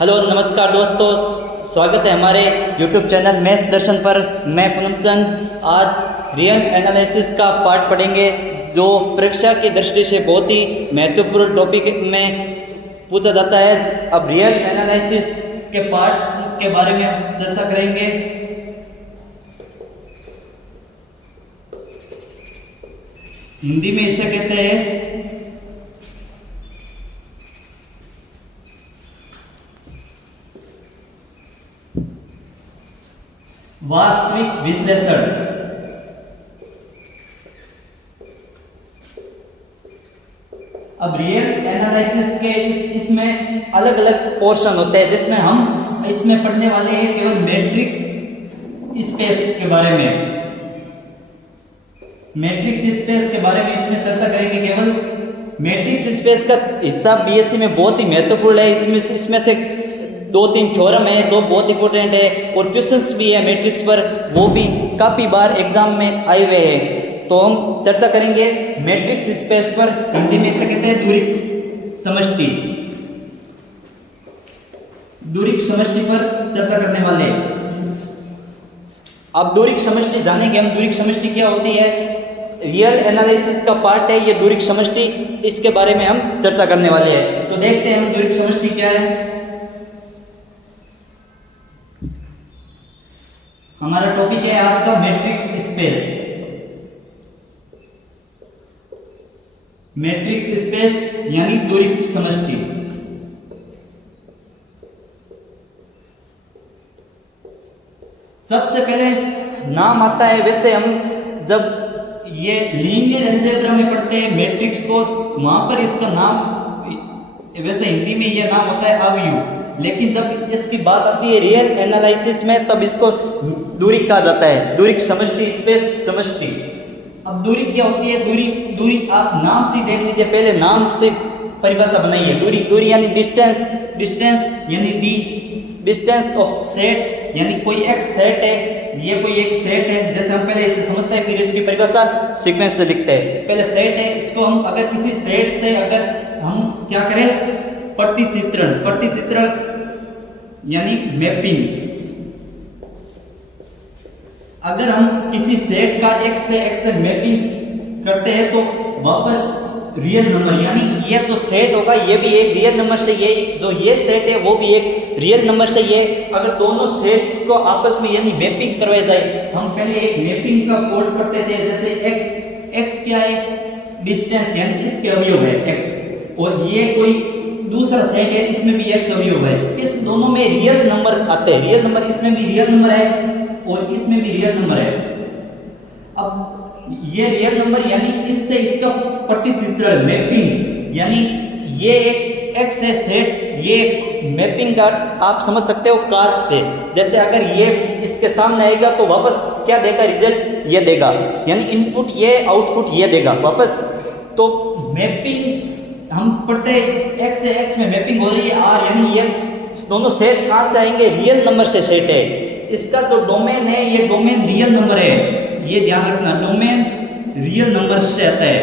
Hello नमस्कार दोस्तों, स्वागत है हमारे YouTube चैनल मैथ दर्शन पर। मैं पूनम चंद। आज रियल एनालिसिस का पार्ट पढ़ेंगे जो परीक्षा की दृष्टि से बहुत ही महत्वपूर्ण टॉपिक में पूछा जाता है। अब रियल एनालिसिस के पार्ट के बारे में हम चर्चा करेंगे। हिंदी में इसे कहते हैं वास्तविक विश्लेषण। अब रियल एनालिसिस के इसमें अलग अलग पोर्शन होते हैं, जिसमें हम इसमें पढ़ने वाले हैं केवल मैट्रिक्स स्पेस के बारे में। मैट्रिक्स स्पेस के बारे में इसमें चर्चा करेंगे। केवल मैट्रिक्स स्पेस का हिस्सा बीएससी में बहुत ही महत्वपूर्ण है। इसमें से 2-3 थ्योरम है जो बहुत इंपॉर्टेंट है और क्वेश्चंस भी है मैट्रिक्स पर, वो भी काफ़ी बार एग्जाम में आए हुए हैं। तो हम चर्चा करेंगे मैट्रिक्स स्पेस पर। हिंदी में इसे कहते हैं द्विरीय समष्टि। द्विरीय समष्टि पर चर्चा करने वाले। अब द्विरीय समष्टि जानेंगे हम। द्विरीय समष्टि क्या होती है, रियल एनालिसिस का पार्ट है ये द्विरीय समष्टि, इसके बारे में हम चर्चा करने वाले हैं। तो देखते हैं हम द्विरीय समष्टि क्या है। हमारा टॉपिक है आज का मैट्रिक्स स्पेस। मैट्रिक्स स्पेस यानी द्विरीय समष्टि। सबसे पहले नाम आता है, वैसे हम जब ये लीनियर अलजेब्रा में पढ़ते हैं मैट्रिक्स को, वहां पर इसका नाम, वैसे हिंदी में यह नाम होता है अवयव, लेकिन जब इसकी बात आती है रियल एनालिसिस में तब इसको दूरी कहा जाता है। दूरी समष्टि, स्पेस समष्टि। अब दूरी क्या होती है? दूरी आप नाम से देख लीजिए, पहले नाम से परिभाषा बनाइए। दूरी यानी डिस्टेंस यानी डी, डिस्टेंस ऑफ सेट यानी कोई एक सेट है, ये कोई एक सेट है। जैसे हम पहले इसे समझते हैं फिर इसकी परिभाषा सीक्वेंस से लिखते हैं। पहले सेट है, इसको हम अगर किसी सेट से अगर हम क्या करें, प्रतिचित्रण यानी मैपिंग। अगर हम किसी सेट का एक्स से मैपिंग करते हैं तो वापस रियल नंबर, यानी ये जो सेट होगा ये भी एक रियल नंबर से, ये जो ये सेट है वो भी एक रियल नंबर से। ये अगर दोनों सेट को आपस में यानी मैपिंग करवाई जाए, हम पहले एक मैपिंग का कोड पढ़ते थे। जैसे एक्स क्या है, डिस्टेंस यानी इसके अवयव है एक्स, और ये कोई दूसरा सेट है इसमें भी एक्स अवयव है। इस दोनों में रियल नंबर आते हैं। रियल नंबर, इसमें भी रियल नंबर है और इसमें भी रियल नंबर है। अब ये रियल नंबर यानी इससे इसका प्रतिचित्रण मैपिंग, यानी ये एक एक्स है सेट, ये मैपिंग का अर्थ आप समझ सकते हो कांच से। जैसे अगर ये इसके सामने आएगा तो वापस क्या देगा, रिजल्ट ये देगा, यानी इनपुट ये आउटपुट ये देगा वापस। तो मैपिंग हम पढ़ते हैं एक्स से एक्स में मैपिंग हो रही है आर, यानी ये दोनों सेट कहाँ से आएंगे, रियल नंबर से सेट है। इसका जो डोमेन है ये डोमेन रियल नंबर है, ये ध्यान रखना, डोमेन रियल नंबर से आता है।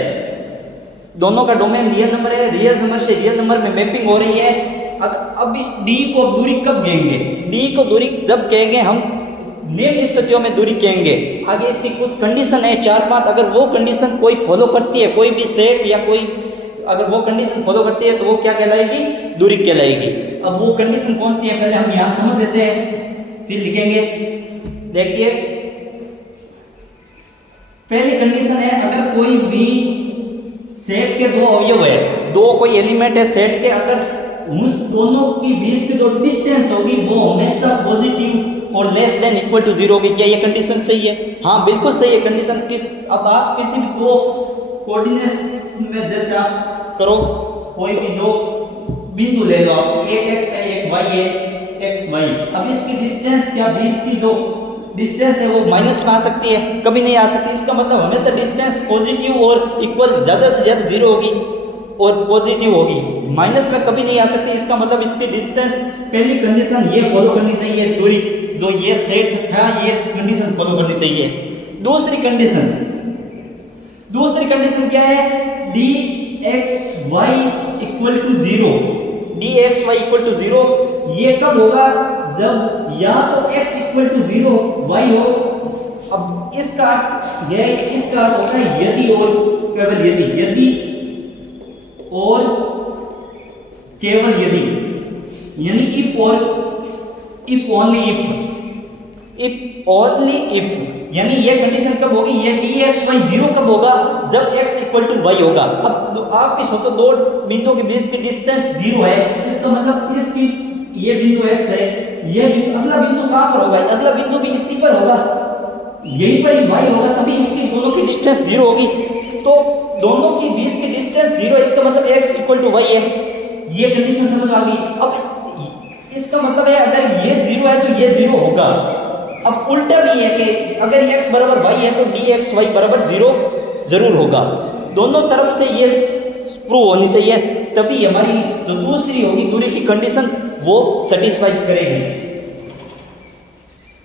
दोनों का डोमेन रियल नंबर है, रियल नंबर से रियल नंबर में मैपिंग हो रही है। अब इस डी को दूरी कब कहेंगे, डी को दूरी जब कहेंगे हम निम्न स्थितियों में दूरी कहेंगे। आगे इसकी कुछ कंडीशन है 4-5, अगर वो कंडीशन कोई फॉलो करती है, कोई भी सेट या कोई अगर वो कंडीशन फॉलो करती है तो वो क्या कहलाएगी, दूरी कहलाएगी। अब वो कंडीशन कौन सी है पहले हम यहाँ समझ लेते हैं, फिर लिखेंगे। देखिए पहली कंडीशन है, अगर कोई भी सेट के दो अवयव है, दो कोई एलिमेंट है सेट के, अगर उस दोनों के बीच की जो डिस्टेंस होगी वो हमेशा पॉजिटिव और लेस देन इक्वल टू 0 होगी। क्या ये कंडीशन सही है? हाँ बिल्कुल सही है कंडीशन। अब आप किसी भी दो कोऑर्डिनेट्स में जैसे आप करो, कोई भी दो बिंदु ले लो आप, एक एक्स है एक वाई है, एक्स वाई। अब इसकी डिस्टेंस क्या, बीच की जो डिस्टेंस है वो माइनस में आ सकती है, कभी नहीं आ सकती। इसका मतलब हमेशा डिस्टेंस पॉजिटिव और इक्वल ज़्यादा से ज़्यादा 0 होगी और पॉजिटिव होगी, माइनस में कभी नहीं आ सकती। इसका मतलब इसकी डिस्टेंस, पहली कंडीशन ये फॉलो करनी चाहिए, दूरी जो ये सेट है ये कंडीशन फॉलो करनी चाहिए। दूसरी कंडीशन क्या है, D X Y equal to 0, D X Y equal to 0 ये कब होगा, जब या तो x इक्वल टू 0 y हो। अब इसका अर्थ होता है यदि और केवल यदि और केवल यदि, यानी इफ ओनली इफ, यानी ये कंडीशन कब होगी, ये dxy 0 कब होगा, जब x इक्वल टू y होगा। अब आप भी सोचो, दो बिंदुओं के बीच की डिस्टेंस 0 है, इसका मतलब इसकी ये बिंदु x है, ये अगला बिंदु कहां पर होगा, अगला बिंदु भी इसी पर होगा, यहीं पर y होगा, तभी इसकी दोनों की डिस्टेंस 0 होगी। तो दोनों के बीच की डिस्टेंस 0, इसका मतलब x इक्वल टू y है। ये कंडीशन समझ आ गई। अब इसका मतलब है अगर ये 0 है तो ये 0 होगा। अब उल्टा भी है कि अगर x बराबर y है तो dxy बराबर 0 जरूर होगा। दोनों तरफ से ये प्रूव होनी चाहिए, तभी हमारी जो दूसरी होगी दूरी की कंडीशन वो सेटिस्फाई करेगी।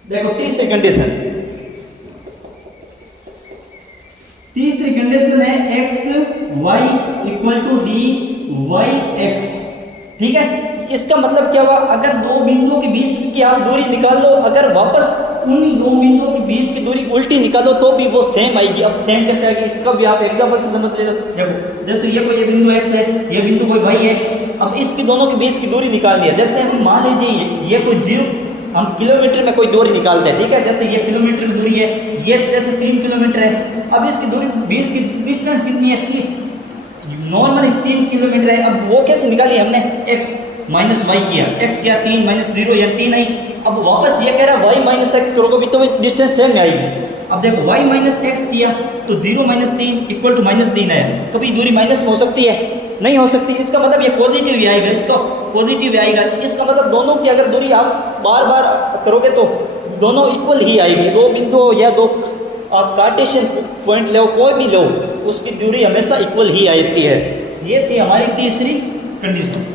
देखो तीसरी कंडीशन है x y equal to dy x, ठीक है। इसका मतलब क्या हुआ, अगर दो बिंदुओं के बीच की आप दूरी निकाल लो, अगर वापस उन दो बिंदुओं के बीच की दूरी उल्टी निकालो तो भी वो सेम आएगी। अब सेम कैसे आएगी, इसका भी आप एग्जांपल से समझ ले। देखो जैसे ये बिंदु x है, ये बिंदु कोई y है, अब इसकी दोनों के बीच की दूरी निकाल लिया। जैसे हम मान लीजिए ये कोई 0, हम किलोमीटर में कोई दूरी निकालते हैं, ठीक है। जैसे ये किलोमीटर की दूरी है, ये जैसे 3 किलोमीटर है। अब इसकी दूरी बीच की डिस्टेंस कितनी है, नॉर्मली 3 किलोमीटर है। अब वो कैसे निकाली हमने, x माइनस वाई किया, x किया 3 माइनस 0 या 3 नहीं। अब वापस ये कह रहा है y माइनस एक्स करोगे भी तो डिस्टेंस सेम आएगी। अब देखो y माइनस एक्स किया तो 0 माइनस 3 इक्वल टू माइनस 3 है, कभी दूरी माइनस में हो सकती है, नहीं हो सकती। इसका मतलब ये पॉजिटिव ही आएगा, इसका पॉजिटिव ही आएगा। इसका मतलब दोनों की अगर दूरी आप बार बार करोगे तो दोनों इक्वल ही आएगी। दो बिंदु या दो आप कार्टेशियन पॉइंट लो, कोई भी लो, उसकी दूरी हमेशा इक्वल ही आती है। ये थी हमारी तीसरी कंडीशन।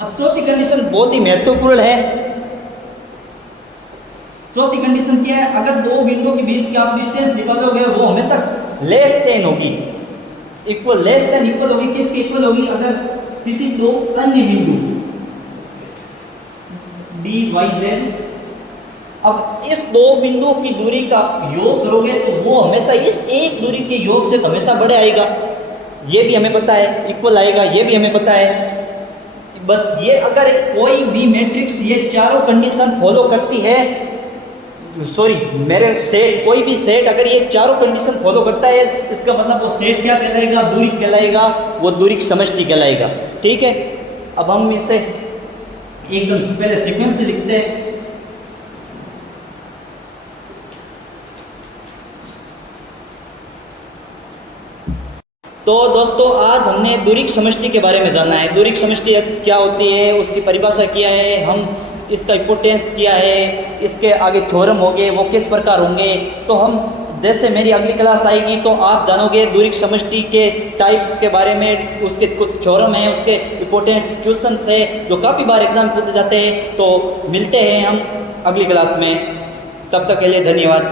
अब चौथी कंडीशन बहुत ही महत्वपूर्ण है। चौथी कंडीशन क्या है, अगर दो बिंदुओं के बीच की आप डिस्टेंस निकालोगे वो हमेशा लेस देन होगी, लेस देन इक्वल होगी। किसके इक्वल होगी, अगर किसी दो अन्य बिंदु dy z, अब इस दो बिंदुओं की दूरी का योग करोगे तो वो हमेशा इस एक दूरी के योग से हमेशा बड़े आएगा। ये भी हमें पता है, इक्वल आएगा, ये भी हमें पता है। बस ये अगर कोई भी मैट्रिक्स ये चारों कंडीशन फॉलो करती है, सॉरी मेरे सेट, कोई भी सेट अगर ये चारों कंडीशन फॉलो करता है, इसका मतलब वो सेट क्या कहलाएगा, दूरी कहलाएगा, वो दूरी की समष्टि कहलाएगा, ठीक है। अब हम इसे एकदम पहले सीक्वेंस से लिखते हैं। तो दोस्तों आज हमने दूरी की समष्टि के बारे में जाना है। दूरी की समष्टि क्या होती है, उसकी परिभाषा क्या है, हम इसका इंपोर्टेंस क्या है, इसके आगे थ्योरम होंगे वो किस प्रकार होंगे। तो हम जैसे मेरी अगली क्लास आएगी तो आप जानोगे दूरी की समष्टि के टाइप्स के बारे में, उसके कुछ थ्योरम है, उसके इंपोर्टेंट क्वेश्चंस है जो काफ़ी बार एग्जाम पूछे जाते हैं। तो मिलते हैं हम अगली क्लास में, तब तक के लिए धन्यवाद।